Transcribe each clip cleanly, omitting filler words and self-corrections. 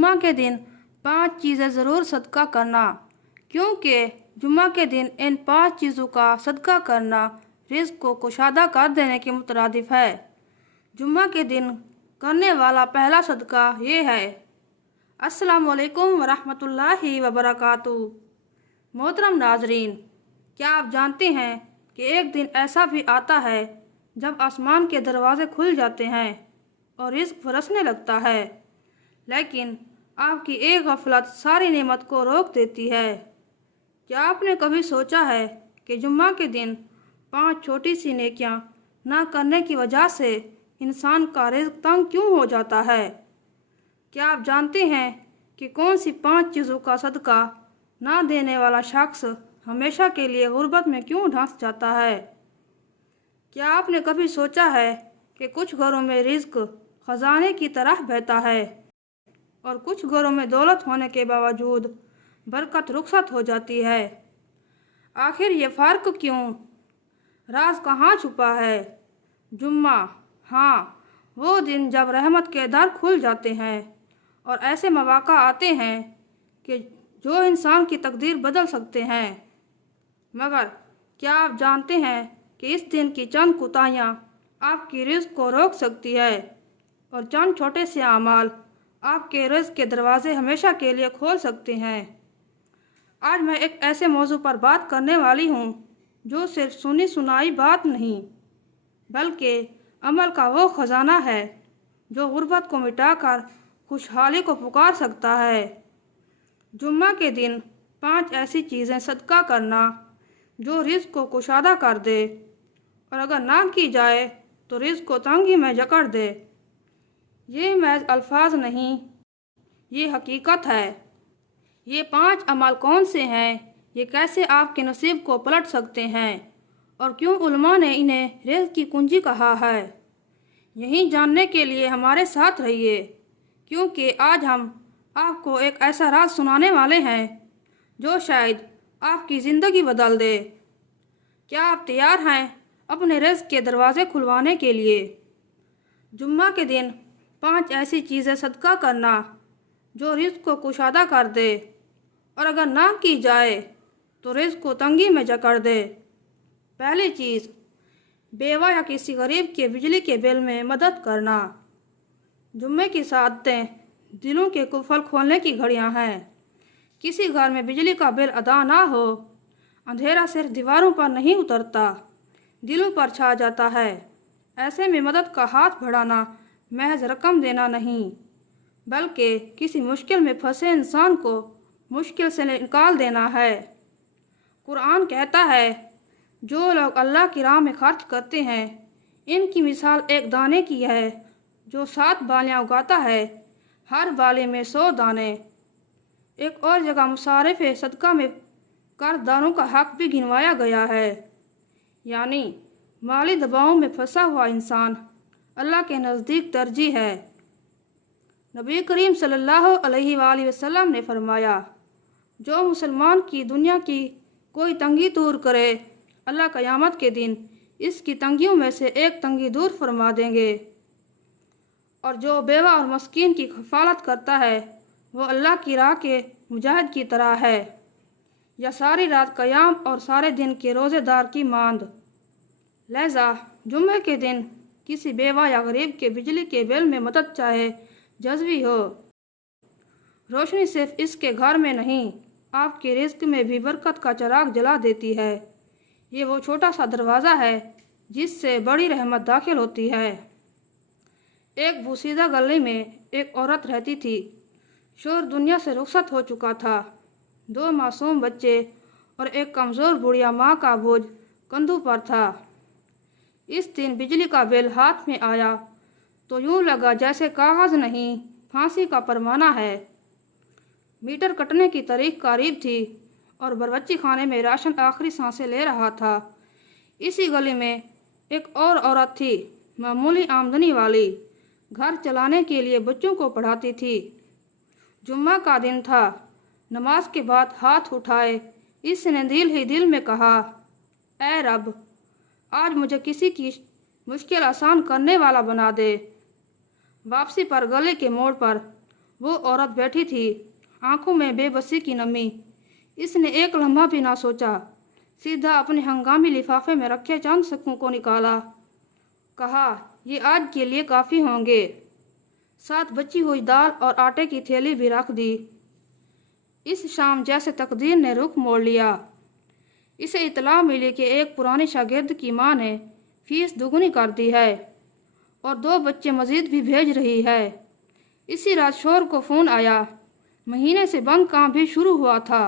जुम्मा के दिन 5 चीज़ें ज़रूर सदका करना, क्योंकि जुम्मा के दिन इन 5 चीज़ों का सदका करना रिज़्क को कुशादा कर देने के मुतरादिफ है। जुम्मा के दिन करने वाला पहला सदका ये है। अस्सलामु अलैकुम वरहमतुल्लाहि वबरकातुहू। मोहतरम नाजरीन, क्या आप जानते हैं कि एक दिन ऐसा भी आता है जब आसमान के दरवाजे खुल जाते हैं और रिज़्क बरसने लगता है, लेकिन आपकी एक गफलत सारी नेमत को रोक देती है। क्या आपने कभी सोचा है कि जुम्मा के दिन 5 छोटी सी नेकियां ना करने की वजह से इंसान का रिज़्क तंग क्यों हो जाता है? क्या आप जानते हैं कि कौन सी 5 चीज़ों का सदका ना देने वाला शख्स हमेशा के लिए गुर्बत में क्यों धंस जाता है? क्या आपने कभी सोचा है कि कुछ घरों में रिज़्क खजाने की तरह बहता है और कुछ घरों में दौलत होने के बावजूद बरकत रुखसत हो जाती है? आखिर ये फ़र्क क्यों? राज कहाँ छुपा है? जुम्मा, हाँ, वो दिन जब रहमत के दर खुल जाते हैं और ऐसे मौक़ा आते हैं कि जो इंसान की तकदीर बदल सकते हैं। मगर क्या आप जानते हैं कि इस दिन की चंद कोताहियाँ आपकी रिज़्क को रोक सकती है और चंद छोटे से अमाल आपके रिज़्क के दरवाजे हमेशा के लिए खोल सकते हैं। आज मैं एक ऐसे मौजू पर बात करने वाली हूँ जो सिर्फ सुनी सुनाई बात नहीं, बल्कि अमल का वो ख़जाना है जो गुर्बत को मिटाकर खुशहाली को पुकार सकता है। जुम्मा के दिन 5 ऐसी चीज़ें सदका करना जो रिज़्क को कुशादा कर दे, और अगर ना की जाए तो रिज़्क को तंगी में जकड़ दे। ये महज अल्फाज नहीं, ये हकीकत है। ये 5 अमल कौन से हैं, ये कैसे आपके नसीब को पलट सकते हैं और क्यों उलमा ने इन्हें रिज़्क की कुंजी कहा है? यही जानने के लिए हमारे साथ रहिए, क्योंकि आज हम आपको एक ऐसा राज सुनाने वाले हैं जो शायद आपकी ज़िंदगी बदल दे। क्या आप तैयार हैं अपने रिज़्क के दरवाजे खुलवाने के लिए? जुम्मा के दिन 5 ऐसी चीज़ें सदका करना जो रिज़्क को कुशादा कर दे, और अगर ना की जाए तो रिज़्क को तंगी में जकड़ दे। पहली चीज़, बेवा या किसी गरीब के बिजली के बिल में मदद करना। जुम्मे की सादतें दिलों के कुफल खोलने की घड़ियां हैं। किसी घर में बिजली का बिल अदा ना हो, अंधेरा सिर्फ दीवारों पर नहीं उतरता, दिलों पर छा जाता है। ऐसे में मदद का हाथ बढ़ाना महज रकम देना नहीं, बल्कि किसी मुश्किल में फंसे इंसान को मुश्किल से निकाल देना है। कुरान कहता है, जो लोग अल्लाह की राह में खर्च करते हैं, इनकी मिसाल एक दाने की है जो 7 बालियाँ उगाता है, हर बाली में 100 दाने। एक और जगह मुसारिफ सदका में कर्जदारों का हक भी गिनवाया गया है, यानी माली दबाव में फंसा हुआ इंसान अल्लाह के नज़दीक तरजीह है। नबी करीम सल्लल्लाहु अलैहि वसल्लम ने फरमाया, जो मुसलमान की दुनिया की कोई तंगी दूर करे, अल्लाह क़यामत के दिन इसकी तंगियों में से एक तंगी दूर फरमा देंगे। और जो बेवा और मस्कीन की कफ़ालत करता है, वो अल्लाह की राह के मुजाहिद की तरह है, या सारी रात क़याम और सारे दिन के रोज़ेदार की मांद। लिहाजा जुम्मे के दिन किसी बेवा या गरीब के बिजली के बिल में मदद चाहे जज़्वी हो। रोशनी सिर्फ इसके घर में नहीं, आपके रिज़्क में भी बरकत का चिराग जला देती है। ये वो छोटा सा दरवाज़ा है जिससे बड़ी रहमत दाखिल होती है। एक बूसीदा गली में एक औरत रहती थी। शोहर दुनिया से रुखसत हो चुका था। 2 मासूम बच्चे और एक कमज़ोर बुढ़िया माँ का बोझ कंधों पर था। इस दिन बिजली का बिल हाथ में आया तो यूँ लगा जैसे कागज़ नहीं, फांसी का परवाना है। मीटर कटने की तारीख करीब थी और बावर्ची खाने में राशन आखिरी सांसें ले रहा था। इसी गली में एक और औरत थी, मामूली आमदनी वाली, घर चलाने के लिए बच्चों को पढ़ाती थी। जुम्मा का दिन था। नमाज के बाद हाथ उठाए इसने दिल ही दिल में कहा, ऐ रब, आज मुझे किसी की मुश्किल आसान करने वाला बना दे। वापसी पर गले के मोड़ पर वो औरत बैठी थी, आंखों में बेबसी की नमी। इसने एक लम्हा भी ना सोचा, सीधा अपने हंगामी लिफाफे में रखे चंद सिक्कों को निकाला। कहा, ये आज के लिए काफ़ी होंगे। साथ बची हुई दाल और आटे की थैली भी रख दी। इस शाम जैसे तकदीर ने रुख मोड़ लिया। इसे इतला मिली कि एक पुरानी शागिर्द की मां ने फीस दुगनी कर दी है और 2 बच्चे मजीद भी भेज रही है। इसी रात शोर को फ़ोन आया। महीने से बंद काम भी शुरू हुआ था।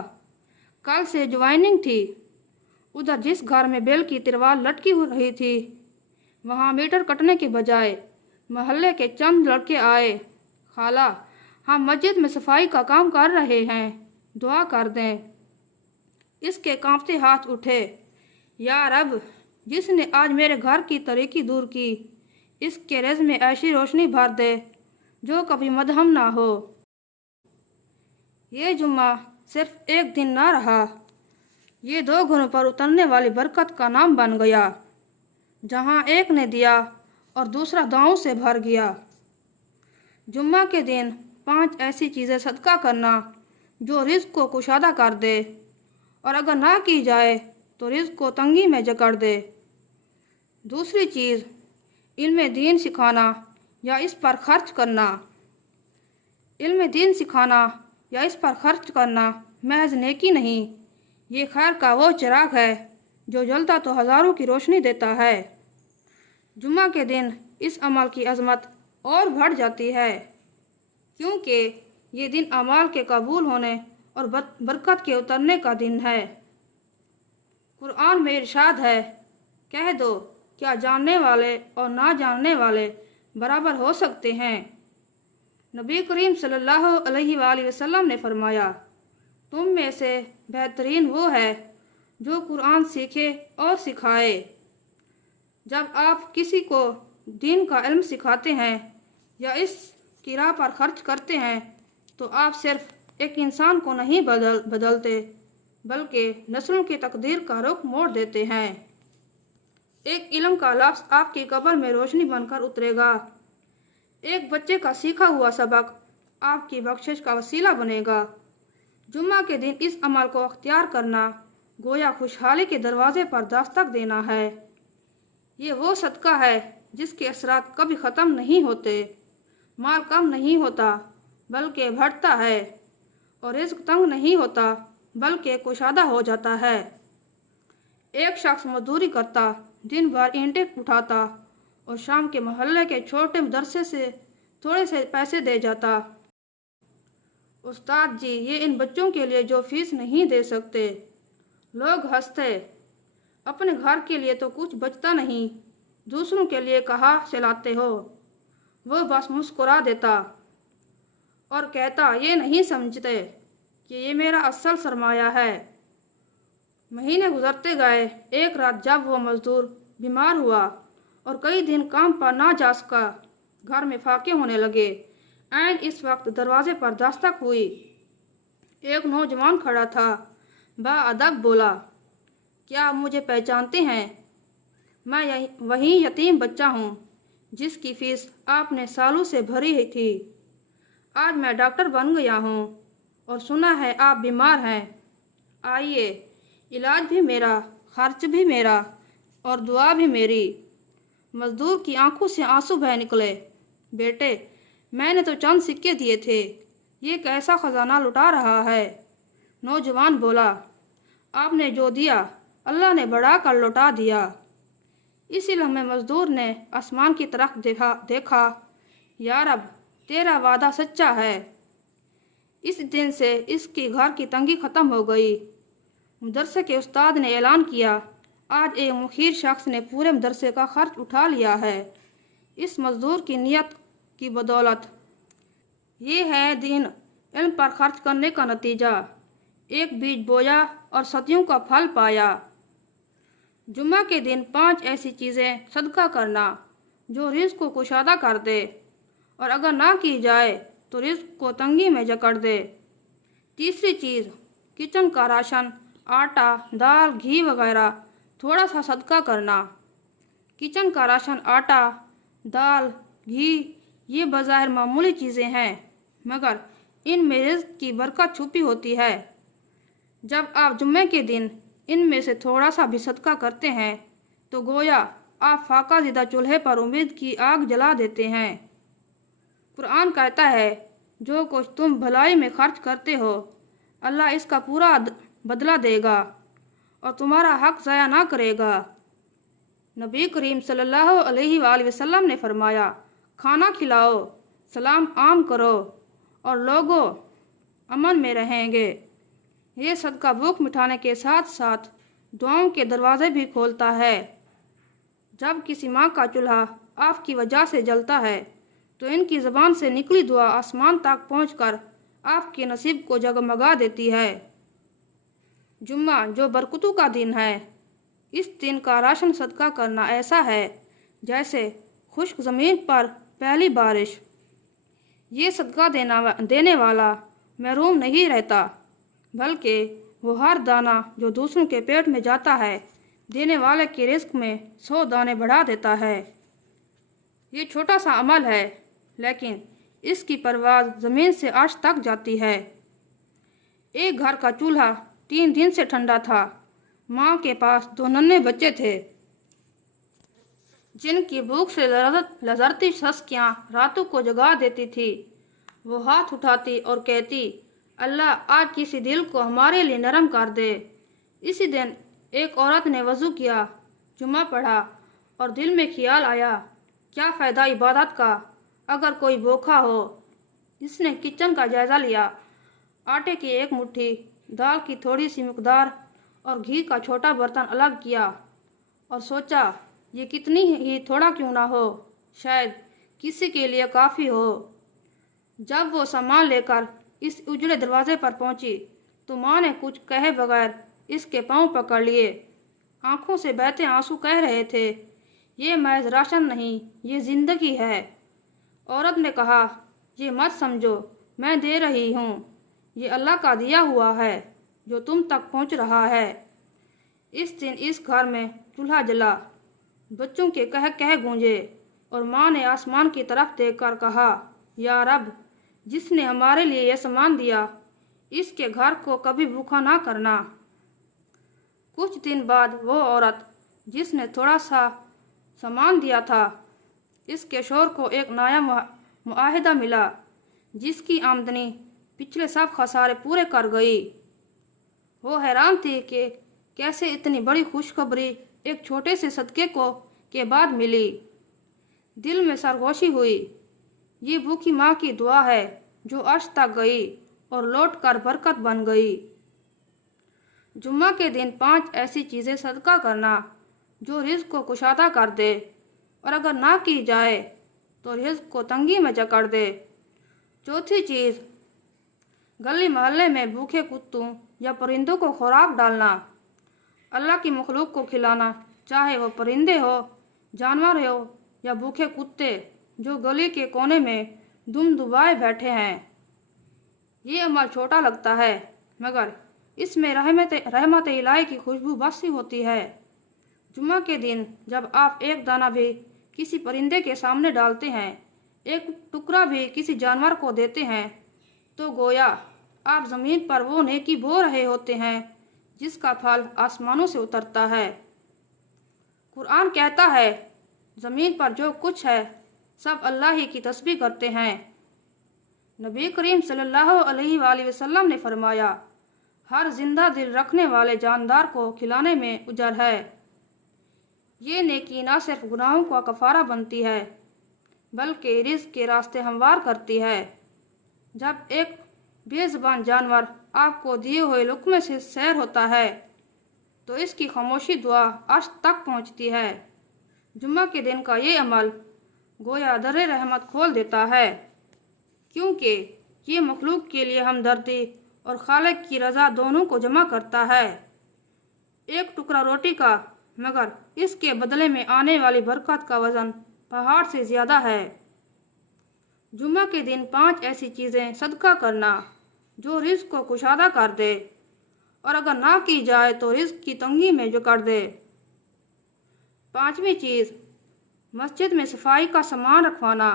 कल से ज्वाइनिंग थी। उधर जिस घर में बेल की तिरवाल लटकी हो रही थी, वहाँ मीटर कटने के बजाय मोहल्ले के चंद लड़के आए। खाला, हम मस्जिद में सफाई का काम कर रहे हैं, दुआ कर दें। इसके कांपते हाथ उठे। या रब, जिसने आज मेरे घर की तारीकी दूर की, इसके रिज़्क़ में ऐसी रोशनी भर दे जो कभी मदहम ना हो। ये जुम्मा सिर्फ एक दिन ना रहा, ये 2 घरों पर उतरने वाली बरकत का नाम बन गया, जहाँ एक ने दिया और दूसरा दांव से भर गया। जुम्मा के दिन 5 ऐसी चीज़ें सदका करना जो रिज़्क़ को कुशादा कर दे, और अगर ना की जाए तो रिज़्क़ को तंगी में जकड़ दे। दूसरी चीज़, इल्म दीन सिखाना या इस पर खर्च करना। इल्म दीन सिखाना या इस पर खर्च करना महज नेकी नहीं, ये खैर का वो चिराग है जो जलता तो हज़ारों की रोशनी देता है। जुम्मा के दिन इस अमल की अजमत और बढ़ जाती है, क्योंकि ये दिन अमाल के कबूल होने और बरकत के उतरने का दिन है। कुरान में इरशाद है, कह दो, क्या जानने वाले और ना जानने वाले बराबर हो सकते हैं? नबी करीम सल्लल्लाहु अलैहि वसल्लम ने फरमाया, तुम में से बेहतरीन वो है जो कुरान सीखे और सिखाए। जब आप किसी को दीन का इल्म सिखाते हैं या इस की राह पर खर्च करते हैं, तो आप सिर्फ एक इंसान को नहीं बदलते, बल्कि नस्लों की तकदीर का रुख मोड़ देते हैं। एक इल्म का लफ्ज़ आपकी कब्र में रोशनी बनकर उतरेगा। एक बच्चे का सीखा हुआ सबक आपकी बख्शिश का वसीला बनेगा। जुम्मा के दिन इस अमल को अख्तियार करना गोया खुशहाली के दरवाजे पर दस्तक देना है। ये वो सदका है जिसके असरात कभी ख़त्म नहीं होते। माल कम नहीं होता बल्कि बढ़ता है, और रिज़्क़ तंग नहीं होता बल्कि कुशादा हो जाता है। एक शख्स मजदूरी करता, दिन भर ईंटें उठाता और शाम के मोहल्ले के छोटे मदरसे से थोड़े से पैसे दे जाता। उस्ताद जी, ये इन बच्चों के लिए जो फीस नहीं दे सकते। लोग हंसते, अपने घर के लिए तो कुछ बचता नहीं, दूसरों के लिए कहाँ से लाते हो? वो बस मुस्कुरा देता और कहता, ये नहीं समझते कि ये मेरा असल सरमाया है। महीने गुजरते गए। एक रात जब वो मजदूर बीमार हुआ और कई दिन काम पर ना जा सका, घर में फाके होने लगे। ऐन इस वक्त दरवाजे पर दस्तक हुई। एक नौजवान खड़ा था, बाअदब बोला, क्या आप मुझे पहचानते हैं? मैं वही यतीम बच्चा हूँ जिसकी फीस आपने सालों से भरी ही थी। आज मैं डॉक्टर बन गया हूँ और सुना है आप बीमार हैं। आइए, इलाज भी मेरा, खर्च भी मेरा और दुआ भी मेरी। मजदूर की आंखों से आंसू बह निकले। बेटे, मैंने तो चंद सिक्के दिए थे, ये कैसा खजाना लुटा रहा है? नौजवान बोला, आपने जो दिया अल्लाह ने बढ़ा कर लौटा दिया। इसी लम्हे मजदूर ने आसमान की तरफ देखा। या रब, तेरा वादा सच्चा है। इस दिन से इसकी घर की तंगी ख़त्म हो गई। मदरसे के उस्ताद ने ऐलान किया, आज एक मुखीर शख्स ने पूरे मदरसे का खर्च उठा लिया है। इस मजदूर की नियत की बदौलत। ये है दीन इल्म पर खर्च करने का नतीजा। एक बीज बोया और सदियों का फल पाया। जुम्मा के दिन 5 ऐसी चीज़ें सदका करना जो रिज़्क़ को कुशादा कर दे, और अगर ना की जाए तो रिज़्क़ को तंगी में जकड़ दे। तीसरी चीज़, किचन का राशन, आटा, दाल, घी वगैरह थोड़ा सा सदका करना। किचन का राशन, आटा, दाल, घी ये बज़ाहिर मामूली चीज़ें हैं, मगर ان میں رزق کی برکت چھپی ہوتی ہے۔ جب آپ جمعے کے دن ان میں سے تھوڑا سا بھی صدقہ کرتے ہیں تو گویا آپ فاقہ زدہ چولہے پر امید کی آگ جلا دیتے ہیں۔ قرآن کہتا ہے، جو کچھ تم بھلائی میں خرچ کرتے ہو اللہ اس کا پورا بدلہ دے گا اور تمہارا حق ضائع نہ کرے گا۔ نبی کریم صلی اللہ علیہ وآلہ وسلم نے فرمایا، کھانا کھلاؤ، سلام عام کرو اور لوگوں امن میں رہیں گے۔ یہ صدقہ بھوک مٹانے کے ساتھ ساتھ دعاؤں کے دروازے بھی کھولتا ہے۔ جب کسی ماں کا چولہا آپ کی وجہ سے جلتا ہے تو ان کی زبان سے نکلی دعا آسمان تک پہنچ کر آپ کے نصیب کو جگمگا دیتی ہے۔ جمعہ جو برکتوں کا دن ہے، اس دن کا راشن صدقہ کرنا ایسا ہے جیسے خشک زمین پر پہلی بارش۔ یہ صدقہ دینے والا محروم نہیں رہتا، بلکہ وہ ہر دانہ جو دوسروں کے پیٹ میں جاتا ہے دینے والے کے رزق میں 100 دانے بڑھا دیتا ہے۔ یہ چھوٹا سا عمل ہے لیکن اس کی پرواز زمین سے عرش تک جاتی ہے۔ ایک گھر کا چولہا 3 دن سے ٹھنڈا تھا۔ ماں کے پاس 2 ننھے بچے تھے جن کی بھوک سے لرزتی سسکیاں راتوں کو جگا دیتی تھی۔ وہ ہاتھ اٹھاتی اور کہتی، اللہ آج کسی دل کو ہمارے لیے نرم کر دے۔ اسی دن ایک عورت نے وضو کیا، جمعہ پڑھا اور دل میں خیال آیا، کیا فائدہ عبادت کا اگر کوئی بھوکا ہو۔ اس نے کچن کا جائزہ لیا، آٹے کی 1 مٹھی، دال کی تھوڑی سی مقدار اور گھی کا چھوٹا برتن الگ کیا اور سوچا، یہ کتنی ہی تھوڑا کیوں نہ ہو، شاید کسی کے لیے کافی ہو۔ جب وہ سامان لے کر اس اجڑے دروازے پر پہنچی تو ماں نے کچھ کہے بغیر اس کے پاؤں پکڑ لیے۔ آنکھوں سے بہتے آنسو کہہ رہے تھے، یہ محض راشن نہیں، یہ زندگی ہے۔ عورت نے کہا، یہ مت سمجھو، میں دے رہی ہوں، یہ اللہ کا دیا ہوا ہے جو تم تک پہنچ رہا ہے۔ اس دن اس گھر میں چولہا جلا، بچوں کے کہہ گونجے اور ماں نے آسمان کی طرف دیکھ کر کہا، یا رب، جس نے ہمارے لیے یہ سامان دیا اس کے گھر کو کبھی بھوکا نہ کرنا۔ کچھ دن بعد وہ عورت جس نے تھوڑا سا سامان دیا تھا، اس کے شوہر کو ایک نیا معاہدہ ملا جس کی آمدنی پچھلے سب خسارے پورے کر گئی۔ وہ حیران تھی کہ کیسے اتنی بڑی خوشخبری ایک چھوٹے سے صدقے کے بعد ملی۔ دل میں سرگوشی ہوئی، یہ بھوکی ماں کی دعا ہے جو عرش تک گئی اور لوٹ کر برکت بن گئی۔ جمعہ کے دن 5 ایسی چیزیں صدقہ کرنا جو رزق کو کشادہ کر دے اور اگر نہ کی جائے تو رزق کو تنگی میں جکڑ دے۔ چوتھی چیز، گلی محلے میں بھوکے کتوں یا پرندوں کو خوراک ڈالنا، اللہ کی مخلوق کو کھلانا، چاہے وہ پرندے ہو، جانور ہو یا بھوکے کتے جو گلی کے کونے میں دم دبائے بیٹھے ہیں۔ یہ عمل چھوٹا لگتا ہے مگر اس میں رحمت الہی کی خوشبو بسی ہوتی ہے۔ جمعہ کے دن جب آپ ایک دانہ بھی کسی پرندے کے سامنے ڈالتے ہیں، ایک ٹکڑا بھی کسی جانور کو دیتے ہیں تو گویا آپ زمین پر وہ نیکی بو رہے ہوتے ہیں جس کا پھل آسمانوں سے اترتا ہے۔ قرآن کہتا ہے، زمین پر جو کچھ ہے سب اللہ ہی کی تسبیح کرتے ہیں۔ نبی کریم صلی اللہ علیہ وآلہ وسلم نے فرمایا، ہر زندہ دل رکھنے والے جاندار کو کھلانے میں اجر ہے۔ یہ نیکی نہ صرف گناہوں کا کفارہ بنتی ہے بلکہ رزق کے راستے ہموار کرتی ہے۔ جب ایک بے زبان جانور آپ کو دیے ہوئے لقمے سے سیر ہوتا ہے تو اس کی خاموشی دعا عرش تک پہنچتی ہے۔ جمعہ کے دن کا یہ عمل گویا در رحمت کھول دیتا ہے، کیونکہ یہ مخلوق کے لیے ہمدردی اور خالق کی رضا دونوں کو جمع کرتا ہے۔ ایک ٹکڑا روٹی کا مگر اس کے بدلے میں آنے والی برکت کا وزن پہاڑ سے زیادہ ہے۔ جمعہ کے دن 5 ایسی چیزیں صدقہ کرنا جو رزق کو کشادہ کر دے اور اگر نہ کی جائے تو رزق کی تنگی میں جکڑ دے۔ 5ویں چیز، مسجد میں صفائی کا سامان رکھوانا۔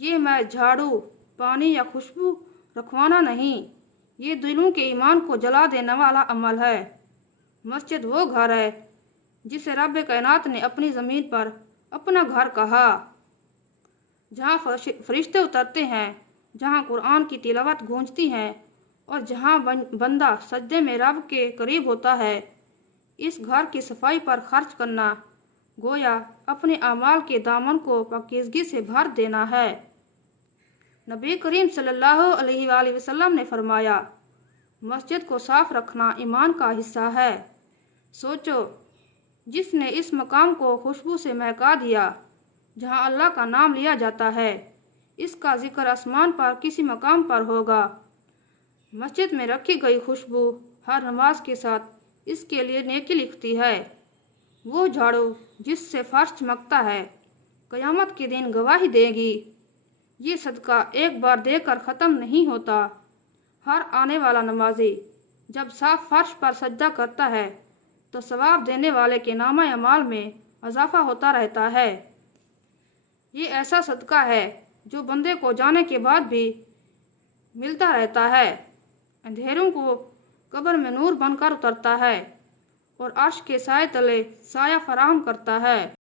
یہ میں جھاڑو، پانی یا خوشبو रखवाना नहीं, ये दिलों के ईमान को जला देने वाला अमल है। मस्जिद वो घर है जिसे रब कायनात ने अपनी ज़मीन पर अपना घर कहा, जहाँ फरिश्ते उतरते हैं, जहाँ कुरान की तिलावत गूंजती है और जहाँ बंदा सजदे में रब के करीब होता है। इस घर की सफाई पर खर्च करना गोया अपने अमाल के दामन को पाकीज़गी से भर देना है। नबी करीम सल्लल्लाहु अलैहि वसल्लम ने फरमाया, मस्जिद को साफ रखना ईमान का हिस्सा है। सोचो, जिसने इस मकाम को खुशबू से महका दिया जहाँ अल्लाह का नाम लिया जाता है, इसका जिक्र आसमान पर किसी मकाम पर होगा। मस्जिद में रखी गई खुशबू हर नमाज के साथ इसके लिए नेकी लिखती है। वो झाड़ू जिससे फर्श चमकता है, क़यामत के दिन गवाही देगी। ये सदका एक बार देकर ख़त्म नहीं होता। हर आने वाला नमाजी जब साफ फर्श पर सजदा करता है तो सवाब देने वाले के नामा अमाल में इजाफा होता रहता है। ये ऐसा सदका है जो बंदे को जाने के बाद भी मिलता रहता है, अंधेरों को कब्र में नूर बनकर उतरता है और अर्श के साए तले साया फराहम करता है।